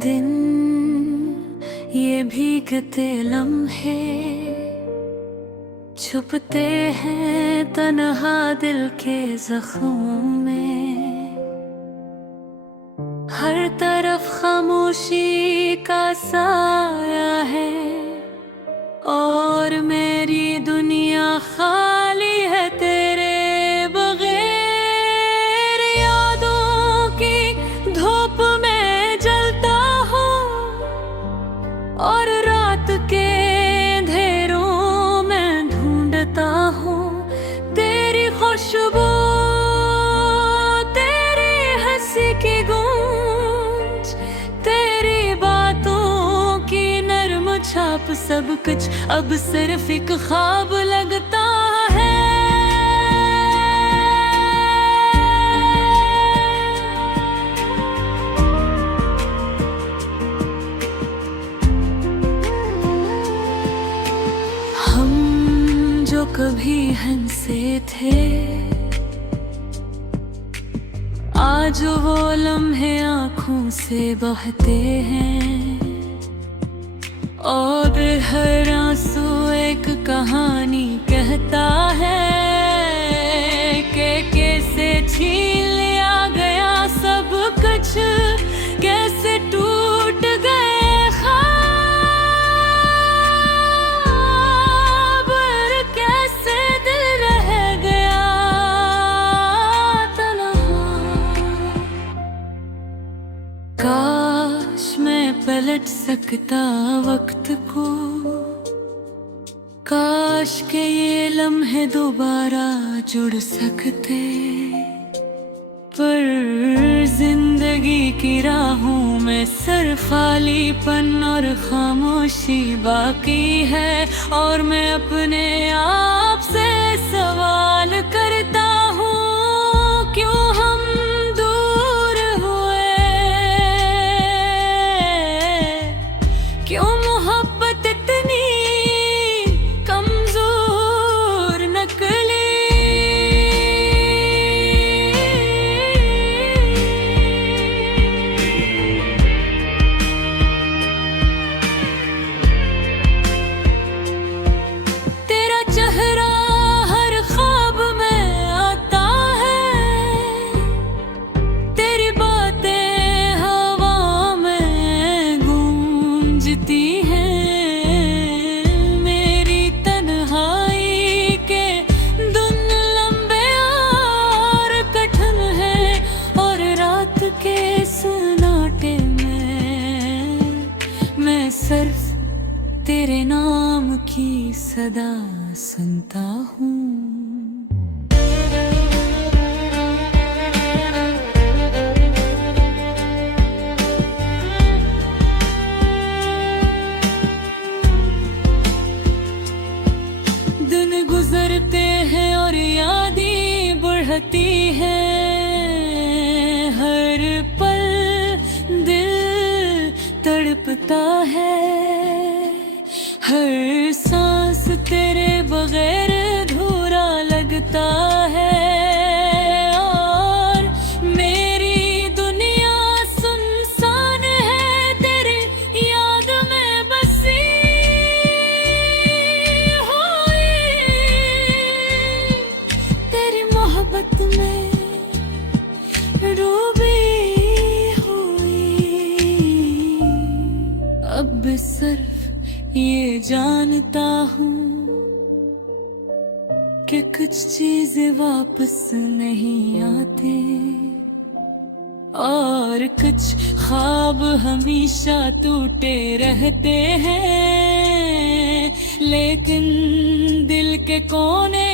दिन ये भीगते लम्हे छुपते हैं तन्हा दिल के जख्मों में। हर तरफ खामोशी का साया है और मेरी दुनिया खाली है तेरे बगैर। यादों की धूप में जलता हूँ और रात के अंधेरों में ढूंढता हूँ तेरी खुशबू, तेरी हंसी की गूंज, तेरी बातों की नर्म छाप। सब कुछ अब सिर्फ एक ख्वाब लगता है। हम जो कभी हंसे थे आज वो लम्हे आँखों से बहते हैं और हर आंसू एक कहानी कहता है कि कैसे छीन लिया गया सब कुछ, कैसे टूट गए ख्वाब और कैसे दिल रह गया तन्हा। काश मैं पलट सकता वक्त को, काश के ये लम्हे दोबारा जुड़ सकते, पर जिंदगी की राहों में सिर्फ खालीपन और खामोशी बाकी है। और मैं अपने आप से सवाल करता हूँ क्यों हम दूर हुए, क्यों मोहब्बत इतनी कमजोर नकली। तेरा चेहरा हर ख्वाब में आता है, तेरी बातें हवा में गूंजती हैं। मेरी तन्हाई के दिन लंबे और कठिन हैं और रात के सन्नाटे में मैं सिर्फ तेरे नाम की सदा सुनता हूँ। दिन गुजरते हैं और यादें बढ़ती हैं, हर पल दिल तड़पता है, हर सांस तेरे बगैर अधूरा लगता है। और मेरी दुनिया सुनसान है तेरी याद में बसी हुई, तेरी मोहब्बत में डूबी हुई। अब सिर्फ ये जानता हूँ कि कुछ चीजें वापस नहीं आते और कुछ ख्वाब हमेशा टूटे रहते हैं, लेकिन दिल के कोने